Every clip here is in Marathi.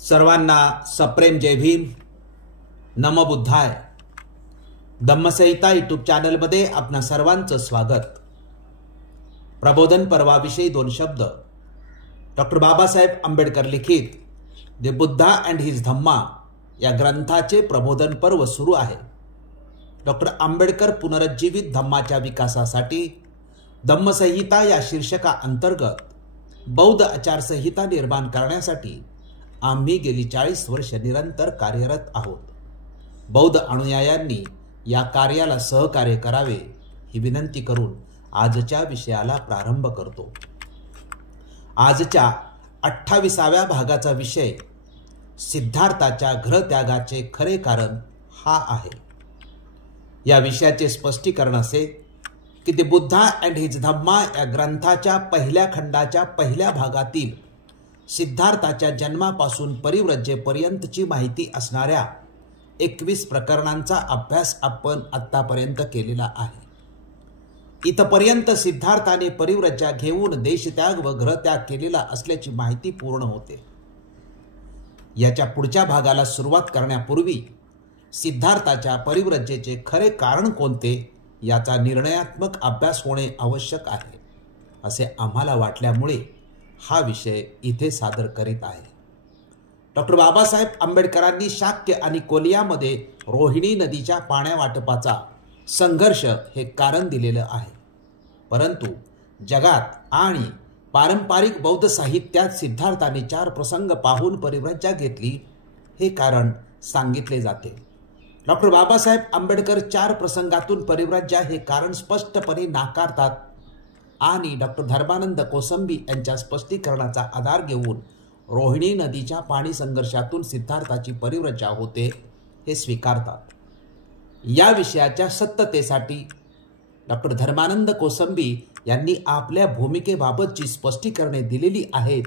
सर्वांना सप्रेम जय भीम, नमो बुद्धाय. धम्मसंहिता यूट्यूब चॅनलमध्ये आपणा सर्वांचं स्वागत. प्रबोधन पर्वाविषयी दोन शब्द. डॉक्टर बाबासाहेब आंबेडकर लिखित द बुद्धा अँड हिज धम्मा या ग्रंथाचे प्रबोधन पर्व सुरू आहे. डॉक्टर आंबेडकर पुनरुज्जीवित धम्माच्या विकासासाठी धम्मसंहिता या शीर्षका अंतर्गत बौद्ध आचारसंहिता निर्माण करण्यासाठी आम्ही गेली 40 वर्ष निरंतर कार्यरत आहोत. बौद्ध अनुयायांनी या कार्याला सहकार्य करावे ही विनंती करून आजच्या विषयाला प्रारंभ करतो. आजच्या 28व्या भागाचा विषय सिद्धार्थाच्या गृहत्यागाचे खरे कारण हा आहे. या विषयाचे स्पष्टीकरण असे की द बुद्धा अँड हिज धम्मा या ग्रंथाच्या पहिल्या खंडाच्या पहिल्या भागातील सिद्धार्थाच्या जन्मापासून परिव्रजेपर्यंतची माहिती असणाऱ्या 21 प्रकरणांचा अभ्यास आपण आत्तापर्यंत केलेला आहे. इथपर्यंत सिद्धार्थाने परिव्रजा घेऊन देशत्याग व गृहत्याग केलेला असल्याची माहिती पूर्ण होते. याच्या पुढच्या भागाला सुरुवात करण्यापूर्वी सिद्धार्थाच्या परिव्रजेचे खरे कारण कोणते याचा निर्णयात्मक अभ्यास होणे आवश्यक आहे असे आम्हाला वाटल्यामुळे हा विषय इथे सादर करीत आहे. डॉक्टर बाबासाहेब आंबेडकरांनी शाक्य आणि कोलियामध्ये रोहिणी नदीच्या पाण्यावाटपाचा संघर्ष हे कारण दिलेलं आहे. परंतु जगात आणि पारंपरिक बौद्ध साहित्यात सिद्धार्थाने 4 प्रसंग पाहून परिव्रजा घेतली हे कारण सांगितले जाते. डॉक्टर बाबासाहेब आंबेडकर 4 प्रसंगातून परिव्रजा हे कारण स्पष्टपणे नाकारतात आणि डॉक्टर धर्मानंद कोसंबी यांच्या स्पष्टीकरणाचा आधार घेऊन रोहिणी नदीच्या पाणी संघर्षातून सिद्धार्थाची परिव्रजा होते हे स्वीकारतात. या विषयाच्या सत्यतेसाठी डॉक्टर धर्मानंद कोसंबी यांनी आपल्या भूमिकेबाबतची स्पष्टीकरणे दिलेली आहेत.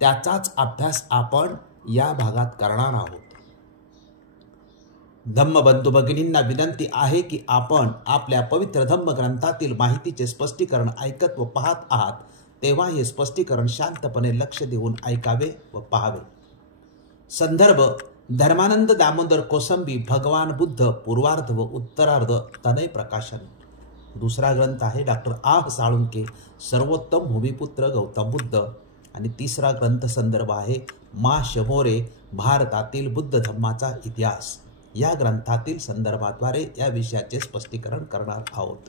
त्याचाच अभ्यास आपण या भागात करणार आहोत. धम्मबंधू भगिनींना विनंती आहे की आपण आपल्या पवित्र धम्म ग्रंथातील माहितीचे स्पष्टीकरण ऐकत व पाहत आहात तेव्हा हे स्पष्टीकरण शांतपणे लक्ष देऊन ऐकावे व पाहावे. संदर्भ धर्मानंद दामोदर कोसंबी, भगवान बुद्ध, पूर्वार्ध व उत्तरार्ध, तनय प्रकाशन. दुसरा ग्रंथ आहे डॉक्टर आह साळुंके, सर्वोत्तम भूमिपुत्र गौतम बुद्ध. आणि तिसरा ग्रंथ संदर्भ आहे मा शमोरे, भारतातील बुद्ध धम्माचा इतिहास. या ग्रंथातील संदर्भाद्वारे या विषयाचे स्पष्टीकरण करणार आहोत.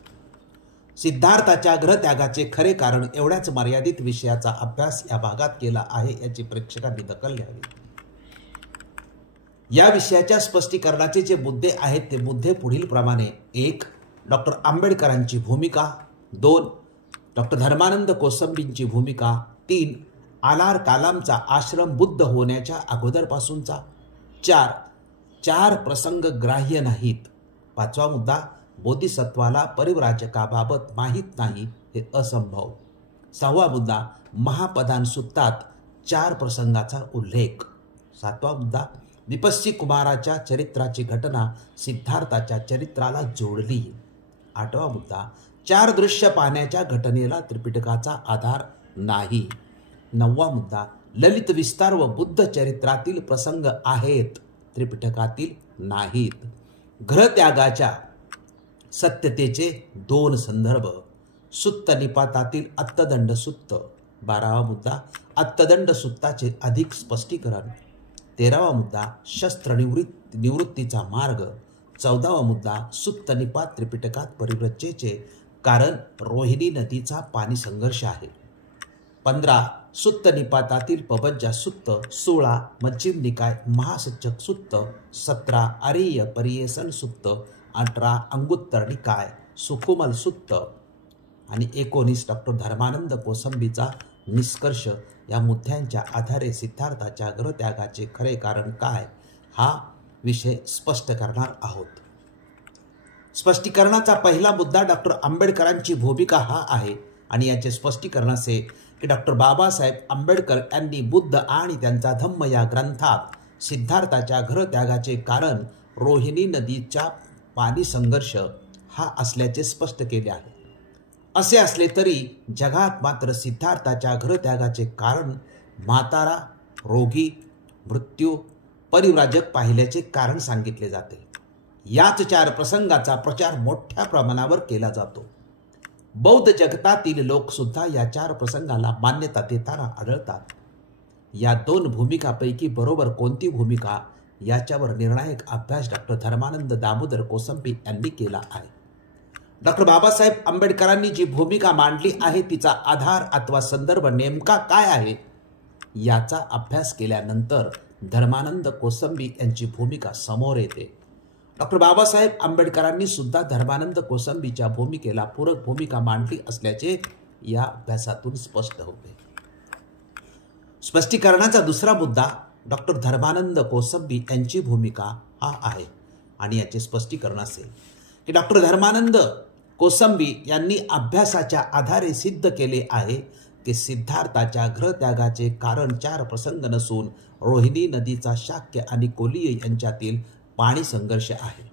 सिद्धार्थाच्या गृहत्यागाचे खरे कारण एवढ्याच मर्यादित विषयाचा अभ्यास या भागात केला आहे याची प्रेक्षकांनी दखल घ्यावी. या विषयाच्या स्पष्टीकरणाचे जे मुद्दे आहेत ते मुद्दे पुढील प्रमाणे: 1. डॉक्टर आंबेडकरांची भूमिका. 2. डॉक्टर धर्मानंद कोसंबींची भूमिका. 3. आलार कालामचा आश्रम बुद्ध होण्याच्या अगोदरपासूनचा. 4 प्रसंग ग्राह्य नाहीत. 5वा मुद्दा: बोधिसत्वाला परिव्राजकाबाबत माहीत नाही हे असंभव. 6वा मुद्दा: महापदान सुत्तात 4 प्रसंगाचा उल्लेख. 7वा मुद्दा: विपस्सी कुमाराच्या चरित्राची घटना सिद्धार्थाच्या चरित्राला जोडली. 8वा मुद्दा: 4 दृश्य पाहण्याच्या घटनेला त्रिपिटकाचा आधार नाही. 9वा मुद्दा: ललित विस्तार व बुद्ध चरित्रातील प्रसंग आहेत, त्रिपिटकातील नाहीत. गृहत्यागाच्या सत्यतेचे 2 संदर्भ: सुत्त निपातातील अत्तदंड सुत्त. 12वा मुद्दा: अत्तदंड सुत्ताचे अधिक स्पष्टीकरण. 13वा मुद्दा: शस्त्र निवृत्तीचा मार्ग. 14वा मुद्दा: सुत्त निपात त्रिपिटकात परिव्रजेचे कारण रोहिणी नदीचा पाणी संघर्ष आहे. 15 सुत्त निपातातील पबज्जा सुत्त. 16 मध्यम निकाय महासचक सुत्त. 17 आर्य परियेसन सुत्त. 18 अंगुत्तर निकाय सुकुमल सुत्त. आणि 19 डॉक्टर धर्मानंद कोसंबीचा निष्कर्ष. या मुद्द्यांच्या आधारे सिद्धार्थाच्या गृहत्यागाचे खरे कारण काय हा विषय स्पष्ट करणार आहोत. स्पष्टीकरणाचा पहिला मुद्दा डॉक्टर आंबेडकरांची भूमिका हा आहे आणि याचे स्पष्टीकरण असे की डॉक्टर बाबासाहेब आंबेडकर यांनी बुद्ध आणि त्यांचा धम्म या ग्रंथात सिद्धार्थाच्या गृहत्यागाचे कारण रोहिणी नदीचा पाणी संघर्ष हा असल्याचे स्पष्ट केले आहे. असे असले तरी जगात मात्र सिद्धार्थाच्या गृहत्यागाचे कारण म्हातारा, रोगी मृत्यू, परिव्राजक पाहिल्याचे कारण सांगितले जाते. याच 4 प्रसंगाचा प्रचार मोठ्या प्रमाणावर केला जातो. बौद्ध जगतातील लोक सुद्धा या 4 प्रसंगाला मान्यता देताना आढळतात. या 2 भूमिकापैकी बरोबर कोणती भूमिका याच्यावर निर्णायक अभ्यास डॉक्टर धर्मानंद दामोदर कोसंबी यांनी केला आहे. डॉक्टर बाबासाहेब आंबेडकरांनी जी भूमिका मांडली आहे तिचा आधार अथवा संदर्भ नेमका काय आहे याचा अभ्यास केल्यानंतर धर्मानंद कोसंबी यांची भूमिका समोर येते. डॉक्टर बाबासाहेब आंबेडकरांनी सुद्धा धर्मानंद कोसंबीच्या भूमिकेला पूरक भूमिका मांडली असल्याचे या अभ्यासातून स्पष्ट होते. स्पष्टीकरणाचा दुसरा मुद्दा डॉक्टर धर्मानंद कोसंबी यांची भूमिका हा आहे आणि याचे स्पष्टीकरण असेल की डॉक्टर धर्मानंद कोसंबी यांनी अभ्यासाच्या आधारे सिद्ध केले आहे की सिद्धार्थाच्या गृहत्यागाचे कारण 4 प्रसंग नसून रोहिणी नदीचा शाक्य आणि कोलीय यांच्यातील पाणी संघर्ष आहे.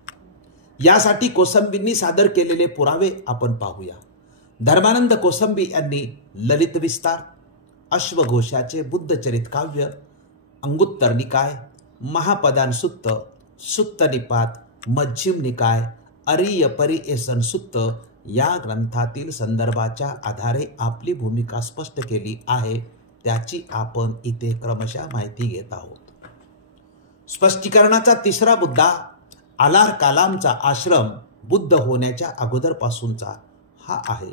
यासाठी कोसंबींनी सादर केलेले पुरावे आपण पाहूया. धर्मानंद कोसंबी यांनी ललित विस्तार, अश्वघोषाचे बुद्धचरित काव्य, अंगुत्तर निकाय, महापदान सुत्त, सुत्त निपात, मध्यम निकाय, अरिय परिएसन सुत्त या ग्रंथातील संदर्भाच्या आधारे आपली भूमिका स्पष्ट केली आहे. त्याची आपण इथे क्रमशः माहिती घेत आहोत. स्पष्टीकरणाचा तिसरा मुद्दा आलार कालामचा आश्रम बुद्ध होण्याच्या अगोदरपासूनचा हा आहे.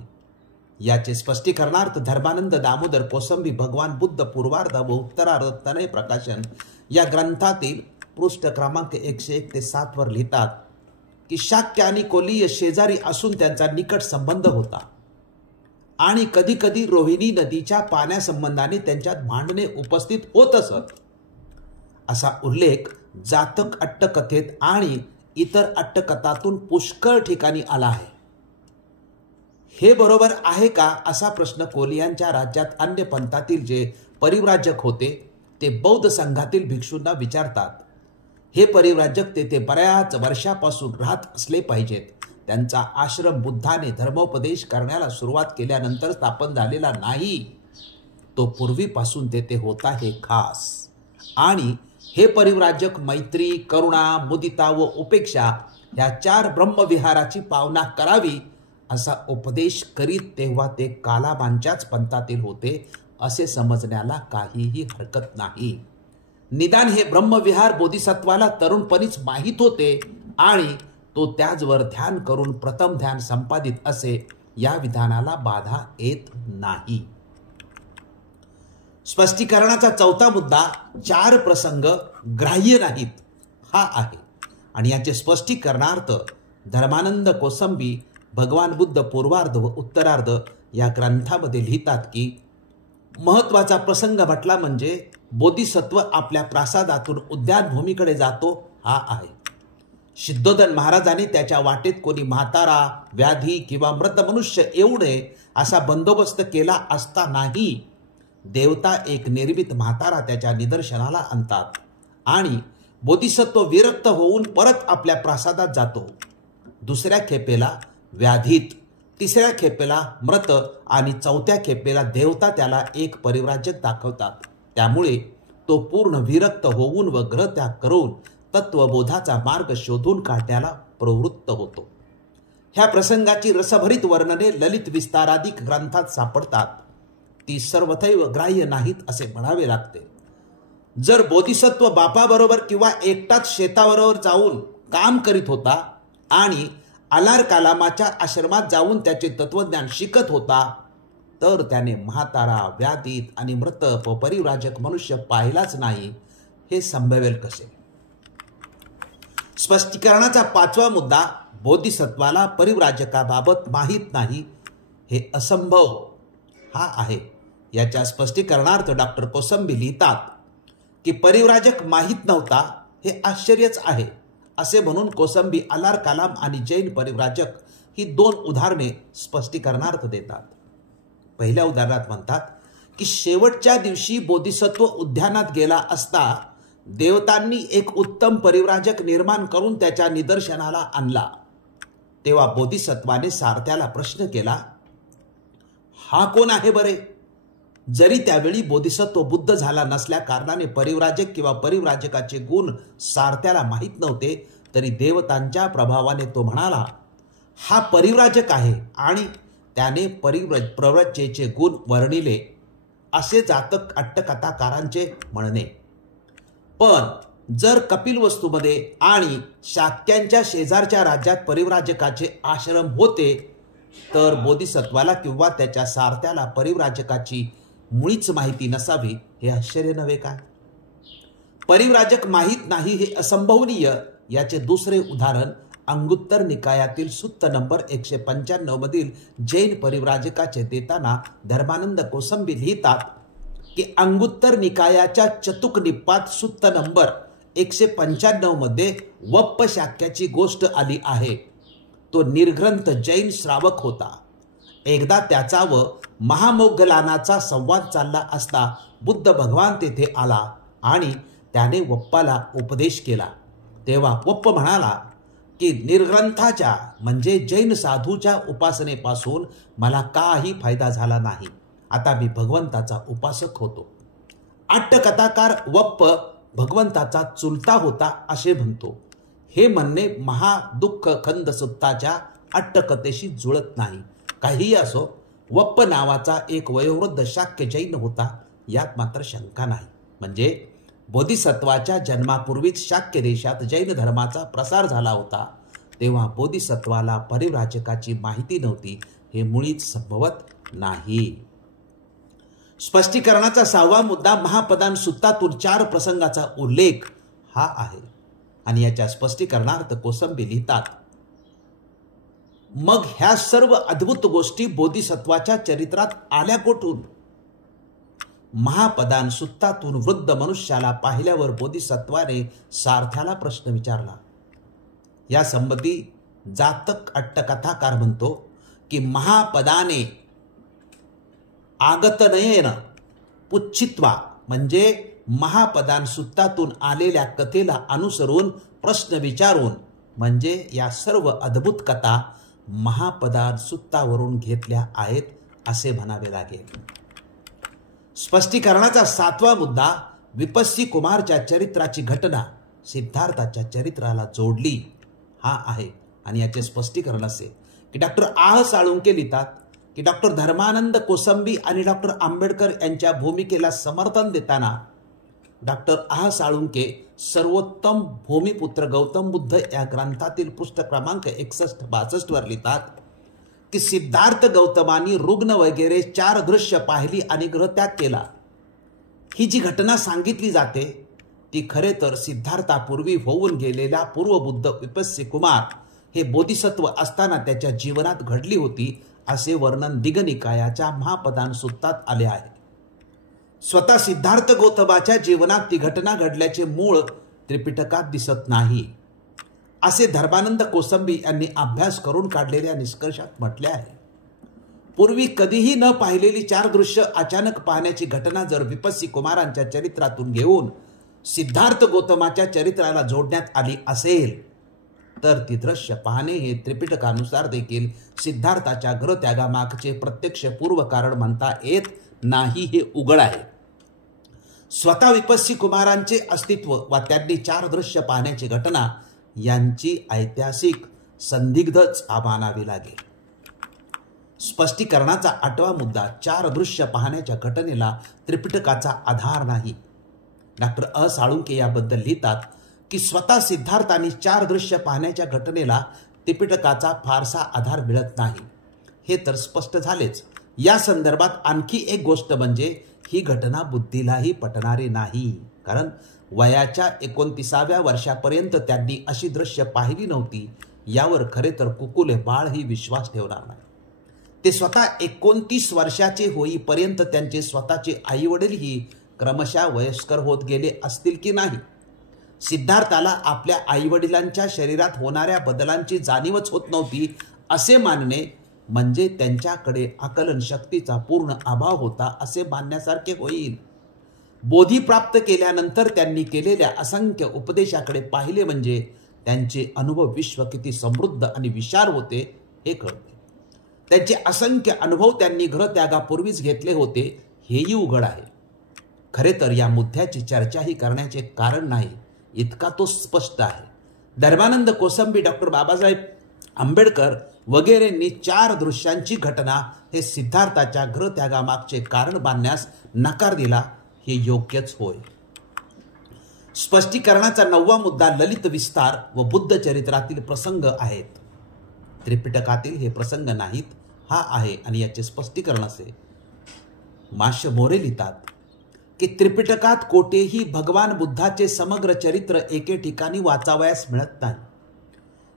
याचे स्पष्टीकरणार्थ धर्मानंद दामोदर कोसंबी भगवान बुद्ध पूर्वार्ध व उत्तरार्ध तनय प्रकाशन या ग्रंथातील पृष्ठ क्रमांक 101 ते 7 वर लिहितात की शाक्य आणि कोलीय शेजारी असून त्यांचा निकट संबंध होता आणि कधी कधी रोहिणी नदीच्या पाण्यासंबंधाने त्यांच्यात भांडणे उपस्थित होत असत. असा उल्लेख जातक अट्टकथेत आणि इतर अट्टकथातून पुष्कळ ठिकाणी आला आहे. हे बरोबर आहे का असा प्रश्न कोलियांच्या राज्यात अन्य पंथातील जे परिव्राजक होते ते बौद्ध संघातील भिक्षूंना विचारतात. हे परिव्राजक तेथे बऱ्याच वर्षापासून राहत असले पाहिजेत. त्यांचा आश्रम बुद्धाने धर्मोपदेश करण्याला सुरुवात केल्यानंतर स्थापन झालेला नाही, तो पूर्वीपासून तेथे होता हे खास. आणि हे परिव्राजक मैत्री, करुणा, मुदिता व उपेक्षा या 4 ब्रह्मविहाराची पावना करावी असा उपदेश करीत तेव्हा ते कालाबांच्याच पंथातील होते असे समजण्याला काहीही हरकत नाही. निदान हे ब्रह्मविहार बोधिसत्वाला तरुणपणीच माहीत होते आणि तो त्याचवर ध्यान करून प्रथम ध्यान संपादित असे या विधानाला बाधा येत नाही. स्पष्टीकरणाचा चौथा मुद्दा 4 प्रसंग ग्राह्य नाहीत हा आहे आणि याचे स्पष्टीकरणार्थ धर्मानंद कोसंबी भगवान बुद्ध पूर्वार्ध व उत्तरार्ध या ग्रंथामध्ये लिहितात की महत्वाचा प्रसंग म्हटला म्हणजे बोधिसत्व आपल्या प्रासादातून उद्यानभूमीकडे जातो हा आहे. सिद्धोधन महाराजाने त्याच्या वाटेत कोणी म्हातारा, व्याधी किंवा मृत मनुष्य येऊ नये असा बंदोबस्त केला असतानाही देवता एक निर्मित म्हातारा त्याच्या निदर्शनाला आणतात आणि बोधिसत्व विरक्त होऊन परत आपल्या प्रासादात जातो. दुसऱ्या खेपेला व्याधीत, तिसऱ्या खेपेला मृत आणि चौथ्या खेपेला देवता त्याला एक परिव्राजक दाखवतात. त्यामुळे तो पूर्ण विरक्त होऊन व ग्रहत्याग करून तत्वबोधाचा मार्ग शोधून काढण्याला प्रवृत्त होतो. ह्या प्रसंगाची रसभरीत वर्णने ललित विस्ताराधिक ग्रंथात सापडतात. ती सर्वथैव ग्राह्य नाहीत असे म्हणावे लागते. जर बोधिसत्व बापाबरोबर किंवा एकटाच शेताबरोबर जाऊन काम करीत होता आणि आलार कालामाच्या आश्रमात जाऊन त्याचे तत्वज्ञान शिकत होता तर त्याने म्हातारा, व्याधीत आणि मृत व परिव्राजक मनुष्य पाहिलाच नाही हे संभवेल कसे. स्पष्टीकरणाचा 5वा मुद्दा बोधिसत्वाला परिव्राजकाबाबत माहीत नाही हे असंभव हा आहे. याच्या स्पष्टीकरणार्थ डॉक्टर कोसंबी लिहितात की परिव्राजक माहीत नव्हता हे आश्चर्यच आहे असे म्हणून कोसंबी आलार कालाम आणि जैन परिव्राजक ही 2 उदाहरणे स्पष्टीकरणार्थ देतात. पहिल्या उदाहरणात म्हणतात की शेवटच्या दिवशी बोधिसत्व उद्यानात गेला असता देवतांनी एक उत्तम परिव्राजक निर्माण करून त्याच्या निदर्शनाला आणला. तेव्हा बोधिसत्वाने सारथ्याला प्रश्न केला, हा कोण आहे बरे? जरी त्यावेळी बोधिसत्व बुद्ध झाला नसल्या कारणाने परिव्राजक किंवा परिव्राजकाचे गुण सारथ्याला माहीत नव्हते, तरी देवतांच्या प्रभावाने तो म्हणाला, हा परिव्राजक आहे आणि त्याने प्रव्रजेचे गुण वर्णिले, असे जातक अट्टकथाकारांचे म्हणणे. पण जर कपिलवस्तूमध्ये आणि शाक्यांच्या शेजारच्या राज्यात परिव्राजकाचे आश्रम होते, तर बोधिसत्वाला किंवा त्याच्या सारथ्याला परिव्राजकाची मुळीच माहिती नसावी हे आश्चर्य नव्हे काय? परिव्राजक माहीत नाही हे असंभवनीय. याचे दुसरे उदाहरण अंगुत्तर निकायातील सुत्त नंबर 195 मधील जैन परिव्राजकाचे देताना धर्मानंद कोसंबी लिहितात की अंगुत्तर निकायाच्या चतुक निपात सुत्त नंबर 195 मध्ये वप्प शाक्याची गोष्ट आली आहे. तो निर्ग्रंथ जैन श्रावक होता. एकदा त्याचा व महामोग्गलानाचा संवाद चालला असता बुद्ध भगवान तेथे आला आणि त्याने वप्पाला उपदेश केला. तेव्हा वप्प म्हणाला की निर्ग्रंथाच्या म्हणजे जैन साधूच्या उपासनेपासून मला काही फायदा झाला नाही. आता मी भगवंताचा उपासक होतो. अट्टकथाकार वप्प भगवंताचा चुलता होता असे म्हणतो. हे म्हणणे महादुःख खंद सुत्ताच्या अट्टकथेशी जुळत नाही. काहीही असो, वप्प नावाचा एक वयोवृद्ध शाक्य जैन होता, यात मात्र शंका नाही. म्हणजे बोधिसत्वाच्या जन्मापूर्वीच शाक्य देशात जैन धर्माचा प्रसार झाला होता. तेव्हा बोधिसत्वाला परिव्राजकाची माहिती नव्हती हे मुळीच संभवत नाही. स्पष्टीकरणाचा 6वा मुद्दा महापदान सुत्तातून 4 प्रसंगाचा उल्लेख हा आहे आणि याच्या स्पष्टीकरणार्थ कोसंबी लिहितात, मग ह्या सर्व अद्भुत गोष्टी बोधिसत्वाच्या चरित्रात आल्या कोठून? महापदान सुत्तातून वृद्ध मनुष्याला पाहिल्यावर बोधिसत्वाने सारथ्याला प्रश्न विचारला. या संबंधी जातक अट्टकथाकार म्हणतो की महापदाने आगतनयेन पुच्छित्वा म्हणजे महापदान सुत्तातून आलेल्या कथेला अनुसरून प्रश्न विचारून म्हणजे या सर्व अद्भुत कथा महापदान सुत्तावरून घेतल्या आहेत असे म्हणावे लागेल. स्पष्टीकरणाचा 7वा मुद्दा विपस्सी कुमारच्या चरित्राची घटना सिद्धार्थाच्या चरित्राला जोडली हा आहे आणि याचे स्पष्टीकरण असे की डॉक्टर आह साळुंके लिहितात की डॉक्टर धर्मानंद कोसंबी आणि डॉक्टर आंबेडकर यांच्या भूमिकेला समर्थन देताना डॉक्टर आह साळुंके सर्वोत्तम भूमिपुत्र गौतम बुद्ध या ग्रंथातील पृष्ठ क्रमांक 61-62 वर लिहितात की सिद्धार्थ गौतमांनी रुग्ण वगैरे 4 दृश्य पाहिली आणि गृहत्याग केला. ही जी घटना सांगितली जाते ती खरे तर सिद्धार्थापूर्वी होऊन गेलेल्या पूर्वबुद्ध विपस्सी कुमार हे बोधिसत्व असताना त्याच्या जीवनात घडली होती असे वर्णन दिगनिकायाच्या महापदान सुत्तात आले आहे. स्वतः सिद्धार्थ गौतमाच्या जीवनात ती घटना घडल्याचे मूळ त्रिपिटकात दिसत नाही असे धर्मानंद कोसंबी यांनी अभ्यास करून काढलेल्या निष्कर्षात म्हटले आहे. पूर्वी कधीही न पाहिलेली 4 दृश्य अचानक पाहण्याची घटना जर विपस्सी कुमारांच्या चरित्रातून घेऊन सिद्धार्थ गौतमाच्या चरित्राला जोडण्यात आली असेल तर ती दृश्य पाहणे हे त्रिपिटकानुसार देखील सिद्धार्थाच्या गृहत्यागामागचे प्रत्यक्ष पूर्व कारण म्हणता येत नाही हे उघड आहे. स्वतः विपस्सी कुमारांचे अस्तित्व व त्यांनी 4 दृश्य पाहण्याची घटना यांची ऐतिहासिक संदिग्धच मानावी लागेल. स्पष्टीकरणाचा 8वा मुद्दा 4 दृश्य पाहण्याच्या घटनेला त्रिपिटकाचा आधार नाही. डॉक्टर अ साळुंके याबद्दल लिहितात की स्वतः सिद्धार्थांनी 4 दृश्य पाहण्याच्या घटनेला त्रिपिटकाचा फारसा आधार मिळत नाही हे तर स्पष्ट झालेच. या संदर्भात आणखी एक गोष्ट म्हणजे ही घटना बुद्धीलाही पटणारी नाही, कारण वयाच्या 29व्या वर्षापर्यंत त्यांनी अशी दृश्य पाहिली नव्हती. यावर खरे तर कुकुले बाळही विश्वास ठेवणार नाही. ते स्वतः 29 वर्षाचे होईपर्यंत त्यांचे स्वतःचे आईवडीलही क्रमशः वयस्कर होत गेले असतील की नाही. सिद्धार्थाला आपल्या आईवडिलांच्या शरीरात होणाऱ्या बदलांची जाणीवच होत नव्हती असे मानणे म्हणजे त्यांच्याकडे आकलन शक्तीचा पूर्ण अभाव होता असे मानण्यासारखे होईल. बोधी प्राप्त केल्यानंतर त्यांनी केलेल्या असंख्य उपदेशाकडे पाहिले म्हणजे त्यांचे अनुभव विश्व किती समृद्ध आणि विशाल होते हे कळते. त्यांचे असंख्य अनुभव त्यांनी गृहत्यागापूर्वीच घेतले होते हेही उघड आहे. खरे तर या मुद्द्याची चर्चाही करण्याचे कारण नाही, इतका तो स्पष्ट आहे. धर्मानंद कोसंबी, डॉक्टर बाबासाहेब आंबेडकर वगैरेंनी 4 दृश्यांची घटना हे सिद्धार्थाच्या गृहत्यागामागचे कारण बांधण्यास नकार दिला, हे योग्यच होय. स्पष्टीकरणाचा 9वा मुद्दा ललित विस्तार व बुद्ध चरित्रातील प्रसंग आहेत. त्रिपिटकातील हे प्रसंग नाहीत, हा आहे आणि याचे स्पष्टीकरण असे. माश्य मोरे लिहितात की त्रिपिटकात कोठेही भगवान बुद्धाचे समग्र चरित्र एके ठिकाणी वाचावयास मिळत नाही.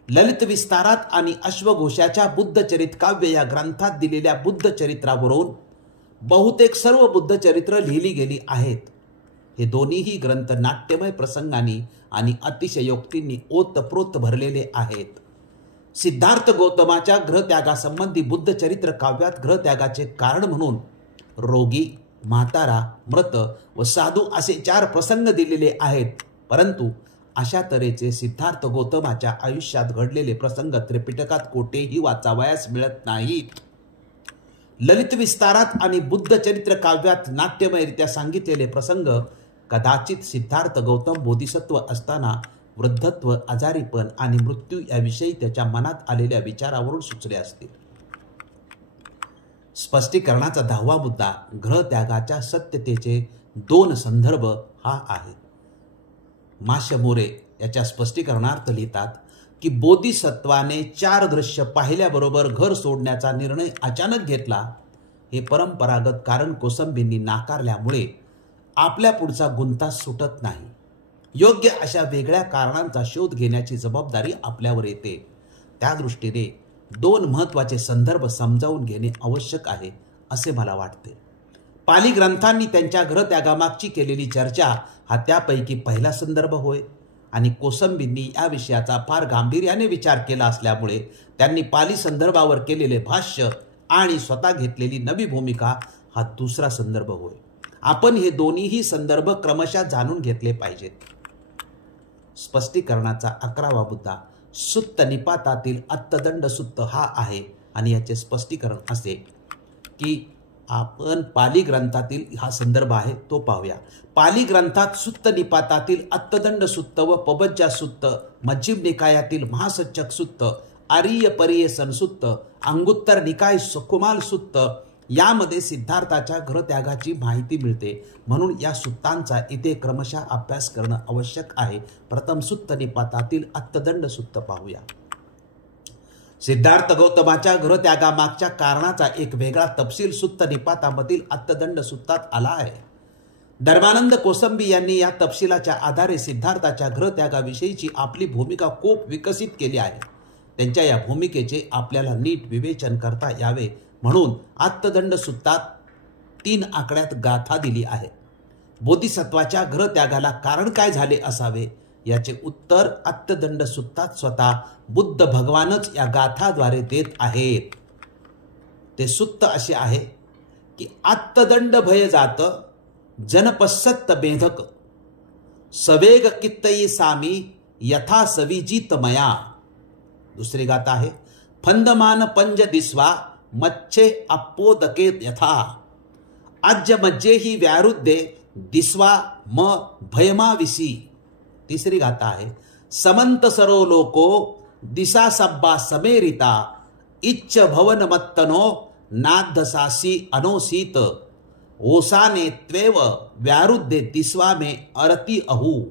ललित विस्तारात आणि अश्वघोषाच्या बुद्ध चरित काव्य या ग्रंथात दिलेल्या बुद्ध चरित्रावरून बहुतेक सर्व बुद्ध चरित्र लिहिली गेली आहेत. हे दोन्हीही ग्रंथ नाट्यमय प्रसंगांनी आणि अतिशयोक्तींनी ओतप्रोत भरलेले आहेत. सिद्धार्थ गौतमाच्या गृहत्यागासंबंधी बुद्ध चरित्र काव्यात गृहत्यागाचे कारण म्हणून रोगी, म्हातारा, मृत व साधू असे 4 प्रसंग दिलेले आहेत. परंतु अशा तऱ्हेचे सिद्धार्थ गौतमाच्या आयुष्यात घडलेले प्रसंग त्रिपिटकात कोठेही वाचावयास मिळत नाहीत. ललित विस्तारात आणि बुद्ध चरित्र काव्यात नाट्यमयरित्या सांगितलेले प्रसंग कदाचित सिद्धार्थ गौतम बोधिसत्व असताना वृद्धत्व, आजारीपण आणि मृत्यू याविषयी त्याच्या मनात आलेल्या विचारावरून सुचले असतील. स्पष्टीकरणाचा 10वा मुद्दा गृहत्यागाच्या सत्यतेचे 2 संदर्भ हा आहे. माश्य मोरे याच्या स्पष्टीकरणार्थ लिहितात की बोधिसत्वाने 4 दृश्य पाहिल्याबरोबर घर सोडण्याचा निर्णय अचानक घेतला. हे परंपरागत कारण कोसंबींनी नाकारल्यामुळे आपल्या पुढचा गुंता सुटत नाही. योग्य अशा वेगळ्या कारणांचा शोध घेण्याची जबाबदारी आपल्यावर येते. त्या दृष्टीने 2 महत्त्वाचे संदर्भ समजावून घेणे आवश्यक आहे असे मला वाटते. पाली ग्रंथांनी त्यांच्या गृहत्यागामागची केलेली चर्चा हा त्यापैकी पहिला संदर्भ होय आणि कोसंबींनी या विषयाचा फार गांभीर्याने विचार केला असल्यामुळे त्यांनी पाली संदर्भावर केलेले भाष्य आणि स्वतः घेतलेली नवी भूमिका हा दुसरा संदर्भ होय. आपण हे दोन्हीही संदर्भ क्रमशः जाणून घेतले पाहिजेत. स्पष्टीकरणाचा 11वा मुद्दा सुत्त निपातातील अत्तदंड सुत्त हा आहे आणि याचे स्पष्टीकरण असे की आपण पाली ग्रंथातील हा संदर्भ आहे तो पाहूया. पाली ग्रंथात सुत्त निपातातील अत्तदंड सुत्त व पबज्जा सुत्त, मज्जिम निकायातील महासच्चक सुत्त, आर्य परिय संसुत्त, अंगुत्तर निकाय सुकुमाल सुत्त यामध्ये सिद्धार्थाच्या गृहत्यागाची माहिती मिळते. म्हणून या सुत्तांचा इथे क्रमशः अभ्यास करणं आवश्यक आहे. प्रथम सुत्त निपातातील अत्तदंड सुत्त पाहूया. सिद्धार्थ गौतमाच्या गृहत्यागामागच्या कारणाचा एक वेगळा तपशील सुत्त निपातामधील अत्तदंड सुत्तात आला आहे. धर्मानंद कोसंबी यांनी या तपशिलाच्या आधारे सिद्धार्थाच्या गृहत्यागाविषयीची आपली भूमिका खूप विकसित केली आहे. त्यांच्या या भूमिकेचे आपल्याला नीट विवेचन करता यावे म्हणून अत्तदंड सुत्तात 3 आकड्यात गाथा दिली आहे. बोधिसत्वाच्या गृहत्यागाला कारण काय झाले असावे याचे उत्तर अत्तदंड सुत्तात स्वतः बुद्ध भगवानच या गाथाद्वारे देत आहेत. ते सुत्त असे आहे की अत्तदंड भय जात जनपसत्त बेधक सवेग कित्तई सामी यथा सविजित मया. दुसरी गाथा आहे फंदमान पंज दिस्वा मच्छे अप्पोदके यथा अज्ज मज्जे ही व्यारुद्धे दिस्वा म भयमाविसी. तिसरी गाथा आहे समंत सरो लोको दिसा सब्बा समेरिता इच्छ भवन मत्तनो नादसासी अनोसीत ओसाने त्वेव व्यारुद्धे दिस्वा में अरती अहू.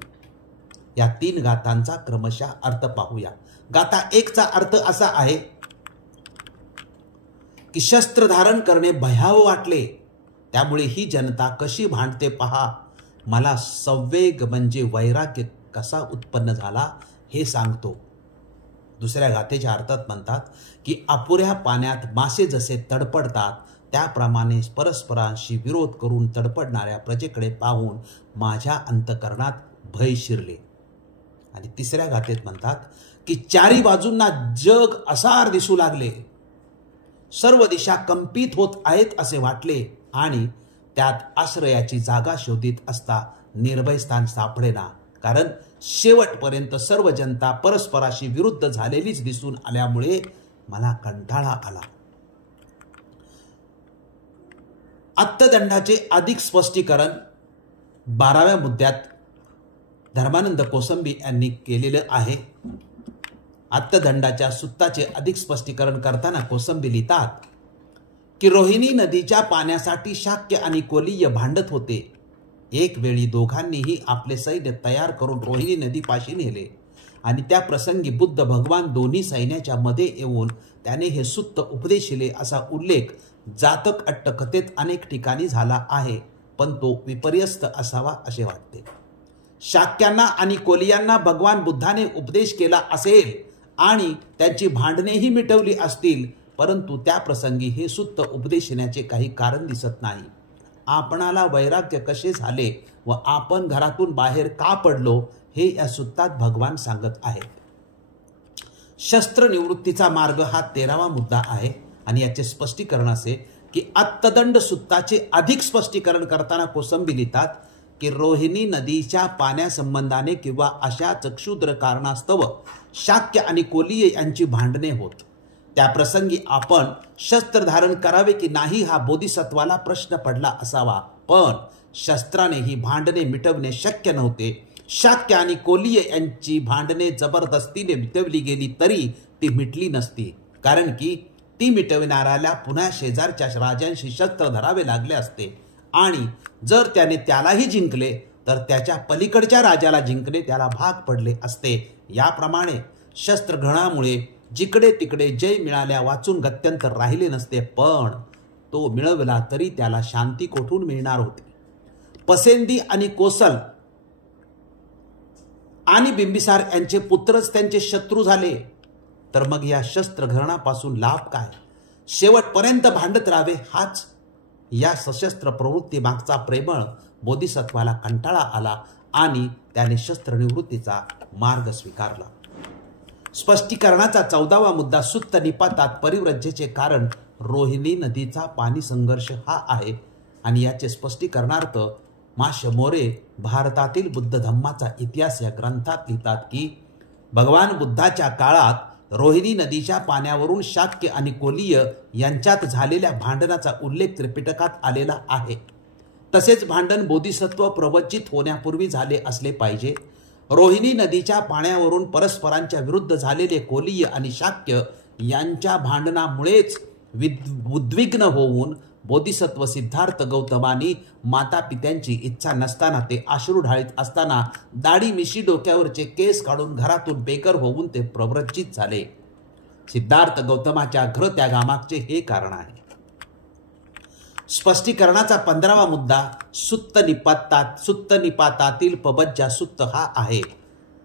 या 3 गाथांचा क्रमशः अर्थ पाहूया. गाथा 1 चा अर्थ असा आहे की शस्त्र धारण करणे भयावह वाटले, त्यामुळे ही जनता कशी भांडते पहा. मला संवेग म्हणजे वैराग्य कसा उत्पन्न झाला हे सांगतो. दुसऱ्या गाथेच्या अर्थात म्हणतात की अपुऱ्या पाण्यात मासे जसे तडपडतात त्याप्रमाणे परस्परांशी विरोध करून तडपडणाऱ्या प्रजेकडे पाहून माझ्या अंतकरणात भय शिरले. आणि तिसऱ्या गाथेत म्हणतात की 4ही बाजूंना जग असार दिसू लागले, सर्व दिशा कंपित होत आहेत असे वाटले आणि त्यात आश्रयाची जागा शोधित असता निर्भय स्थान सापडेना, कारण शेवटपर्यंत सर्व जनता परस्पराशी विरुद्ध झालेलीच दिसून आल्यामुळे मला कंटाळा आला. अत्तदंडाचे अधिक स्पष्टीकरण 12व्या मुद्द्यात धर्मानंद कोसंबी यांनी केलेलं आहे. अत्तदंडाच्या सुत्ताचे अधिक स्पष्टीकरण करताना कोसंबी लिहितात की रोहिणी नदीच्या पाण्यासाठी शाक्य आणि कोलीय भांडत होते. एक वेळी दोघांनीही आपले सैन्य तयार करून रोहिणी नदीपाशी नेले आणि त्या प्रसंगी बुद्ध भगवान दोन्ही सैन्याच्या मध्ये येऊन त्याने हे सुत्त उपदेशिले असा उल्लेख जातक अट्टकथेत अनेक ठिकाणी झाला आहे, पण तो विपर्यस्त असावा असे वाटते. शाक्यांना आणि कोलियांना भगवान बुद्धाने उपदेश केला असेल आणि त्यांची भांडणेही मिटवली असतील, परंतु त्या प्रसंगी हे सुत्त उपदेशण्याचे काही कारण दिसत नाही. आपणाला वैराग्य कसे झाले व आपण घरातून बाहेर का पडलो हे या सुत्तात भगवान सांगत आहेत. शस्त्र निवृत्तीचा मार्ग हा 13वा मुद्दा आहे आणि याचे स्पष्टीकरण असे की अत्तदंड सुत्ताचे अधिक स्पष्टीकरण करताना कोसंबी लिहितात की रोहिणी नदीच्या पाण्यासंबंधाने किंवा अशा क्षुद्र कारणास्तव शाक्य आणि कोलीय यांची भांडणे होत. त्या प्रसंगी आपण शस्त्र धारण करावे की नाही हा बोधिसत्वाला प्रश्न पडला असावा, पण शस्त्राने ही भांडणे मिटवणे शक्य नव्हते. शाक्य आणि कोलीय यांची भांडणे जबरदस्तीने मिटवली गेली तरी ती मिटली नसती, कारण की ती मिटविणाऱ्याला पुन्हा शेजारच्या राजांशी शस्त्र धरावे लागले असते आणि जर त्याने त्यालाही जिंकले तर त्याच्या पलीकडच्या राजाला जिंकणे त्याला भाग पडले असते. याप्रमाणे शस्त्रग्रहणामुळे जिकडे तिकडे जय मिळाल्या वाचून गत्यंतर राहिले नसते, पण तो मिळवला तरी त्याला शांती कोठून मिळणार होती. पसेंदी आणि कोसल आणि बिंबिसार यांचे पुत्रच त्यांचे शत्रू झाले, तर मग या शस्त्रग्रहणापासून लाभ काय? शेवटपर्यंत भांडत राहावे हाच या सशस्त्र प्रवृत्ती मागचा प्रेमळ बोधिसत्वाला कंटाळा आला आणि त्याने शस्त्रनिवृत्तीचा मार्ग स्वीकारला. स्पष्टीकरणाचा 14वा मुद्दा सुत्त निपातात परिव्रज्येचे कारण रोहिणी नदीचा पाणी संघर्ष हा आहे आणि याचे स्पष्टीकरणार्थ माश मोरे भारतातील बुद्ध धम्माचा इतिहास या ग्रंथात लिहितात की भगवान बुद्धाच्या काळात रोहिणी नदीच्या पाण्यावरून शाक्य आणि कोलीय यांच्यात झालेल्या भांडणाचा उल्लेख त्रिपिटकात आलेला आहे. तसेच भांडण बोधिसत्व प्रवचित होण्यापूर्वी झाले असले पाहिजे. रोहिणी नदीच्या पाण्यावरून परस्परांच्या विरुद्ध झालेले कोलीय आणि शाक्य यांच्या भांडणामुळेच उद्विग्न होऊन बोधिसत्व सिद्धार्थ गौतमानी माता पित्यांची इच्छा नसताना ते अश्रू ढाळीत असताना दाढी मिशी डोक्यावरचे केस काढून घरातून बेकर होऊन ते प्रव्रचित झाले. सिद्धार्थ गौतमाच्या घरत्यागामागचे हे कारण आहे. स्पष्टीकरणाचा 15वा मुद्दा सुत्त निपातातील पबज्जा सुत्त हा आहे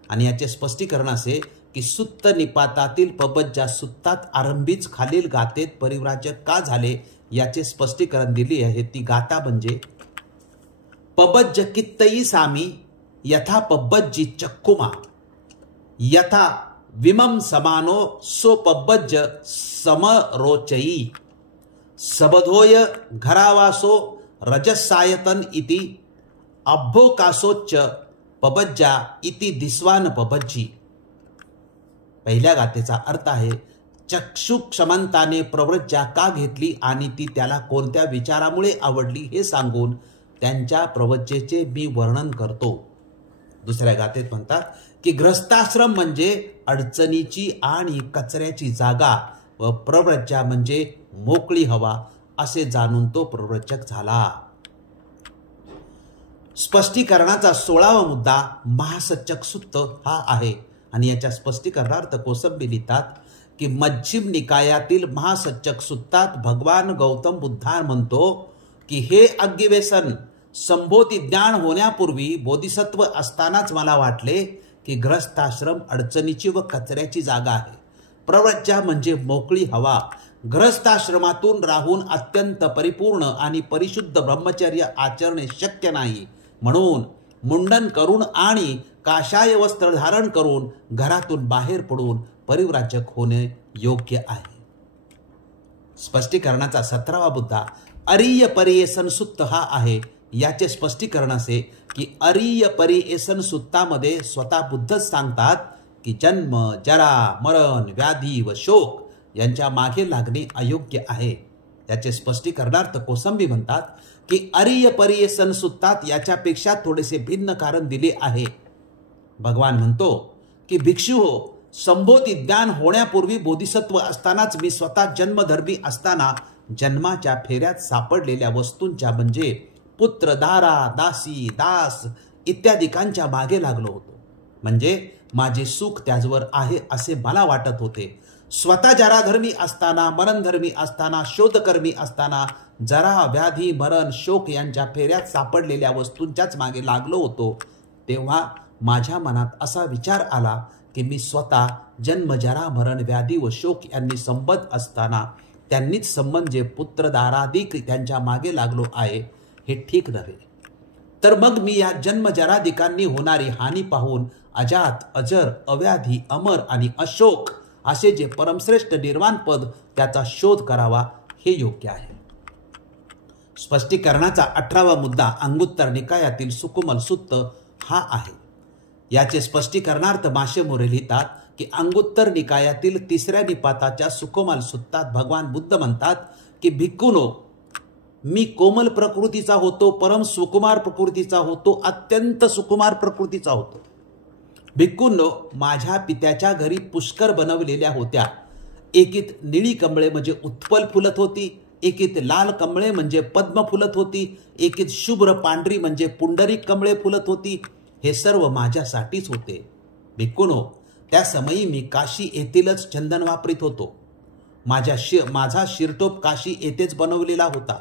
आणि याचे स्पष्टीकरण असे की सुत्त निपातातील पबज्जा सुत्तात आरंभीच खालील गाथेत परिव्राजक का झाले याचे स्पष्टीकरण दिले आहे. ती गाथा म्हणजे पबज्ज कित्तई सामी यथा पब्बज्जी चक्कुमा यथा विमम समानो सो पब्बज्ज समरोचई सबधोय घरावासो रजसायतन इति अभ्योकासोच्च पबज्जा इति दिस्वान पबज्जी. पहिल्या गाथेचा अर्थ आहे चक्षु क्षमंताने प्रव्रज्जा का घेतली आणि ती त्याला कोणत्या विचारामुळे आवडली हे सांगून त्यांच्या प्रवज्जेचे मी वर्णन करतो. दुसऱ्या गाथेत म्हणतात की ग्रस्ताश्रम म्हणजे अडचणीची आणि कचऱ्याची जागा व प्रव्रज्जा म्हणजे मोकळी हवा असे जाणून तो प्रव्रजक झाला. स्पष्टीकरणाचा 16वा मुद्दा महासच्चक सुत्त हा आहे आणि याच्या स्पष्टीकरणार्थ कोसंबी लिहितात की मध्यम निकायातील महासच्चक सुत्तात भगवान गौतम बुद्धा म्हणतो की हे अज्ञवेसन, संबोधी ज्ञान होण्यापूर्वी बोधिसत्व असतानाच मला वाटले की ग्रस्ताश्रम अडचणीची व कचऱ्याची जागा आहे. प्रव्रज्जा म्हणजे मोकळी हवा. ग्रस्ताश्रमातून राहून अत्यंत परिपूर्ण आणि परिशुद्ध ब्रह्मचर्य आचरणे शक्य नाही, म्हणून मुंडन करून आणि काशाय वस्त्र धारण करून घरातून बाहेर पडून परिव्राजक होणे योग्य आहे. स्पष्टीकरणाचा 17वा मुद्दा अरिय परियेसन सुत्त हा आहे. याचे स्पष्टीकरण असे की अरिय परियेसन सुत्तामध्ये स्वतः बुद्धच सांगतात की जन्म, जरा, मरण, व्याधी व शोक यांच्या मागे लागणे अयोग्य आहे. याचे स्पष्टीकरणार्थ कोसंबी म्हणतात की अरिय परिय सण सुत्तात याच्यापेक्षा थोडेसे भिन्न कारण दिले आहे. भगवान म्हणतो की भिक्षू हो, संबोधी ज्ञान होण्यापूर्वी बोधिसत्व असतानाच मी स्वतः जन्मधर्मी असताना जन्माच्या फेऱ्यात सापडलेल्या वस्तूंच्या म्हणजे पुत्र, दारा, दासी, दास इत्यादिकांच्या मागे लागलो होतो. म्हणजे माझे सुख त्याचवर आहे असे मला वाटत होते. स्वतः जराधर्मी असताना, मरणधर्मी असताना, शोधकर्मी असताना जरा, व्याधी, मरण, शोक यांच्या फेऱ्यात सापडलेल्या वस्तूंच्याच मागे लागलो होतो. तेव्हा माझ्या मनात असा विचार आला की मी स्वतः जन्म, जरा, मरण, व्याधी व शोक यांनी संबद्ध असताना त्यांनीच संबंध पुत्र, दारादिक त्यांच्या मागे लागलो आहे, हे ठीक नव्हे. तर मग मी या जन्मजरादिकांनी होणारी हानी पाहून अजात, अजर, अव्याधी, अमर आणि अशोक असे जे परमश्रेष्ठ निर्वाण पद त्याचा शोध करावा हे योग्य आहे. स्पष्टीकरणाचा 18वा मुद्दा अंगुत्तर निकायातील सुकुमल सुत्त हा आहे. याचे स्पष्टीकरणार्थ माशे मोरे लिहितात की अंगुत्तर निकायातील 3ऱ्या निपाताच्या सुकोमल सुत्तात भगवान बुद्ध म्हणतात की भिक्खूनो, मी कोमल प्रकृतीचा होतो, परम सुकुमार प्रकृतीचा होतो, अत्यंत सुकुमार प्रकृतीचा होतो. भिक्खूंनो, माझ्या पित्याच्या घरी पुष्कर बनवलेल्या होत्या. एकीत निळी कमळे म्हणजे उत्पल फुलत होती, एकीत लाल कमळे म्हणजे पद्म फुलत होती, एकीत शुभ्र पांढरी म्हणजे पुंडरीक कमळे फुलत होती. हे सर्व माझ्यासाठीच होते. भिक्खूंनो, त्या समयी मी काशी येथीलच चंदन वापरीत होतो. माझा शिरटोप काशी येथेच बनवलेला होता.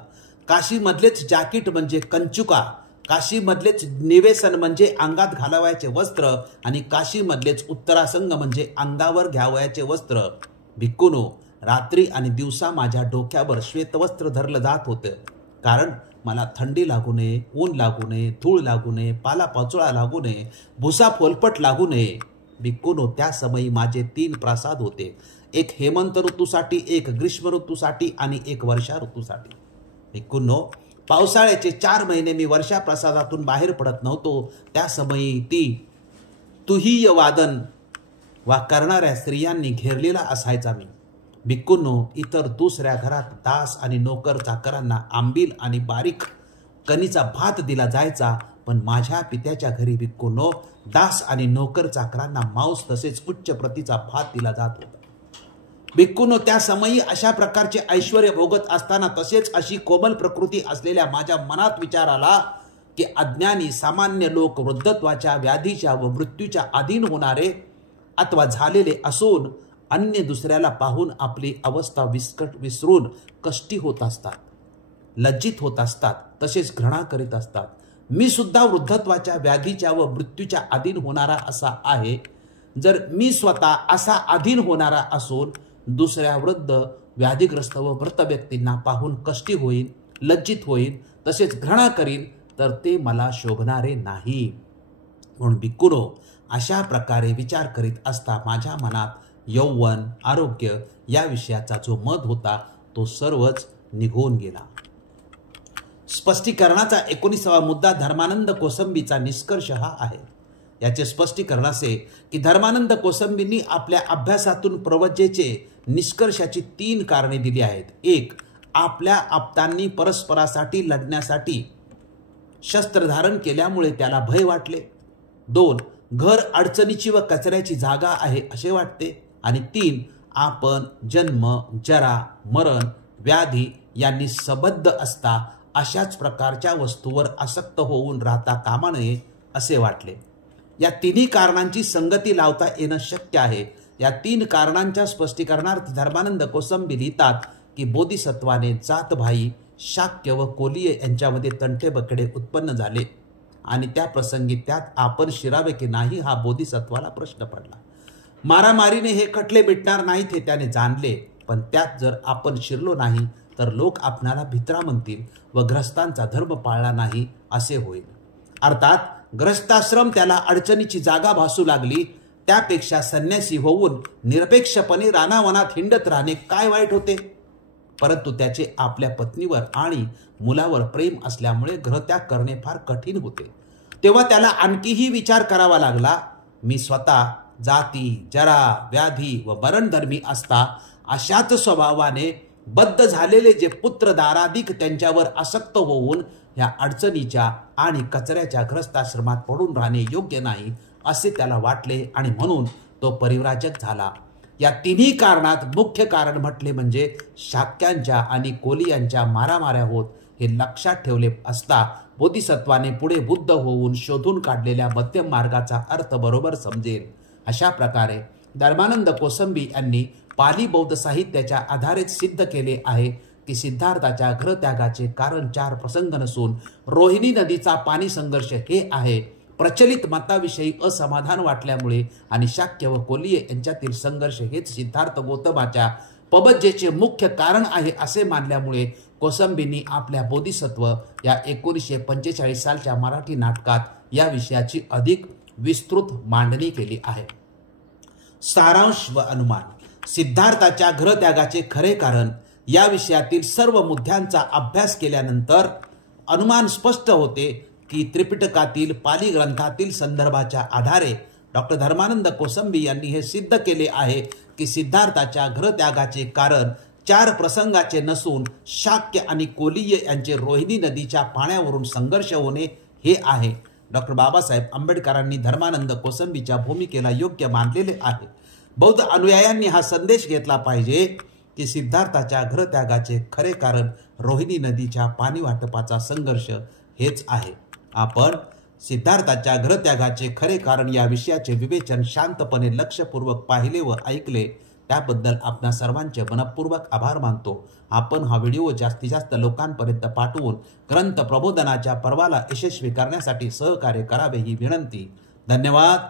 काशीमधलेच जॅकेट म्हणजे कंचुका, काशीमधलेच निवेसन म्हणजे अंगात घालावयाचे वस्त्र आणि काशीमधलेच उत्तरासंग म्हणजे अंगावर घ्यावयाचे वस्त्र. भिक्खूंनो, रात्री आणि दिवसा माझ्या डोक्यावर श्वेतवस्त्र धरलं जात होतं, कारण मला थंडी लागू नये, ऊन लागू नये, धूळ लागू नये, पालापाचोळा लागू नये, भुसा फोलपट लागू नये. भिक्खूंनो, त्या समयी माझे 3 प्रासाद होते, एक हेमंत ऋतूसाठी, एक ग्रीष्म ऋतूसाठी आणि एक वर्षा ऋतूसाठी. भिक्खूंनो, पावसाळ्याचे 4 महिने मी वर्षा प्रसादातून बाहेर पडत नव्हतो. त्या समयी ती तुहीय वादन वा करणाऱ्या स्त्रियांनी घेरलेला असायचा मी. भिक्खूंनो, इतर दुसऱ्या घरात दास आणि नोकर चाकरांना आंबील आणि बारीक कणीचा भात दिला जायचा, पण माझ्या पित्याच्या घरी भिक्खूंनो दास आणि नोकर चाकरांना मांस तसेच उच्च प्रतीचा भात दिला जात होता. भिक्खूंनो, त्या समयी अशा प्रकारचे ऐश्वर्य भोगत असताना तसेच अशी कोमल प्रकृती असलेल्या माझ्या मनात विचार आला की अज्ञानी सामान्य लोक वृद्धत्वाच्या, व्याधीच्या व मृत्यूच्या अधीन होणारे अथवा झालेले असून अन्य दुसऱ्याला पाहून आपली अवस्था विसरून कष्टी होत असतात, लज्जित होत असतात, तसेच घृणा करीत असतात. मी सुद्धा वृद्धत्वाच्या, व्याधीच्या व मृत्यूच्या अधीन होणारा असा आहे. जर मी स्वतः असा अधीन होणारा असून दुसऱ्या वृद्ध, व्याधीग्रस्त व मृत व्यक्तींना पाहून कष्टी होईन, लज्जित होईन, तसेच घृणा करीन, तर ते मला शोभणारे नाही. म्हणून भिक्खूंनो, अशा प्रकारे विचार करीत असता माझ्या मनात यौवन, आरोग्य या विषयाचा जो मत होता तो सर्वच निघून गेला. स्पष्टीकरणाचा 19वा मुद्दा धर्मानंद कोसंबीचा निष्कर्ष हा आहे. याचे स्पष्टीकरण असे की धर्मानंद कोसंबींनी आपल्या अभ्यासातून प्रवज्जेचे निष्कर्षाची 3 कारणे दिली आहेत. 1. आपल्या आप्तांनी परस्परासाठी लढण्यासाठी शस्त्र धारण केल्यामुळे त्याला भय वाटले. 2. घर अडचणीची व कचऱ्याची जागा आहे असे वाटते. आणि 3. आपण जन्म, जरा, मरण, व्याधी यांनी सबद्ध असता अशाच प्रकारच्या वस्तूवर आसक्त होऊन राहता कामा नये असे वाटले. या 3 कारणांची संगती लावता येणं शक्य आहे. या 3 कारणांच्या स्पष्टीकरणार्थ धर्मानंद कोसंबी लिहितात की बोधिसत्वाने जातभाई, शाक्य व कोलीय यांच्यामध्ये तंटेबकडे उत्पन्न झाले आणि त्या प्रसंगी त्यात आपण शिरावे की नाही हा बोधिसत्वाला प्रश्न पडला. मारामारीने हे खटले मिटणार नाहीत हे त्याने जाणले, पण त्यात जर आपण शिरलो नाही तर लोक आपणाला भित्रा म्हणतील व ग्रस्तांचा धर्म पाळला नाही असे होईल. अर्थात ग्रस्ताश्रम त्याला अडचणीची जागा भासू लागली. त्यापेक्षा संन्यासी होऊन निरपेक्षपणे रानावनात हिंडत राहणे काय वाईट होते. परंतु त्याचे आपल्या पत्नीवर आणि मुलावर प्रेम असल्यामुळे गृहत्याग करणे फार कठीण होते. तेव्हा त्याला आणखीही विचार करावा लागला. मी स्वतः जाती, जरा, व्याधी व मरणधर्मी असता अशाच स्वभावाने बद्ध झालेले जे पुत्र दाराधिक त्यांच्यावर आसक्त होऊन या अडचणीच्या आणि कचऱ्याच्या ग्रस्ताश्रमात पडून राहणे योग्य नाही असे त्याला वाटले आणि म्हणून तो परिव्राजक झाला. या तिन्ही कारणात मुख्य कारण म्हटले म्हणजे शाक्यांच्या आणि कोलियांच्या मारामाऱ्या होत हे लक्षात ठेवले असता बोधिसत्वाने पुढे बुद्ध होऊन शोधून काढलेल्या मध्यम मार्गाचा अर्थ बरोबर समजेल. अशा प्रकारे धर्मानंद कोसंबी यांनी पाली बौद्ध साहित्याच्या आधारेच सिद्ध केले आहे की सिद्धार्थाच्या गृहत्यागाचे कारण 4 प्रसंग नसून रोहिणी नदीचा पाणी संघर्ष हे आहे. प्रचलित मताविषयी असमाधान वाटल्यामुळे आणि शाक्य व कोलीय यांच्यातील संघर्ष हेच सिद्धार्थ गौतमाच्या पबज्जेचे मुख्य कारण आहे असे मानल्यामुळे कोसंबींनी आपल्या बोधिसत्व या 1945 सालच्या मराठी नाटकात या विषयाची अधिक विस्तृत मांडणी केली आहे. सारांश व अनुमान. सिद्धार्थाच्या गृहत्यागाचे खरे कारण या विषयातील सर्व मुद्द्यांचा अभ्यास केल्यानंतर अनुमान स्पष्ट होते की त्रिपिटकातील पाली ग्रंथातील संदर्भाच्या आधारे डॉक्टर धर्मानंद कोसंबी यांनी हे सिद्ध केले आहे की सिद्धार्थाच्या गृहत्यागाचे कारण 4 प्रसंगाचे नसून शाक्य आणि कोलीय यांचे रोहिणी नदीच्या पाण्यावरून संघर्ष होणे हे आहे. डॉक्टर बाबासाहेब आंबेडकरांनी धर्मानंद कोसंबीच्या भूमिकेला योग्य मानलेले आहे. बौद्ध अनुयायांनी हा संदेश घेतला पाहिजे की सिद्धार्थाच्या गृहत्यागाचे खरे कारण रोहिणी नदीच्या पाणी वाटपाचा संघर्ष हेच आहे. आपण सिद्धार्थाच्या गृहत्यागाचे खरे कारण या विषयाचे विवेचन शांतपणे लक्षपूर्वक पाहिले व ऐकले त्याबद्दल आपणा सर्वांचे मनपूर्वक आभार मानतो. आपण हा व्हिडिओ जास्तीत जास्त लोकांपर्यंत पाठवून ग्रंथ प्रबोधनाच्या पर्वाला यशस्वी करण्यासाठी सहकार्य करावे ही विनंती. धन्यवाद.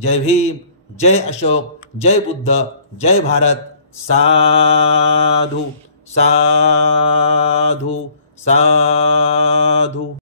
जय भीम, जय अशोक, जय बुद्ध, जय भारत. साधू साधू साधू.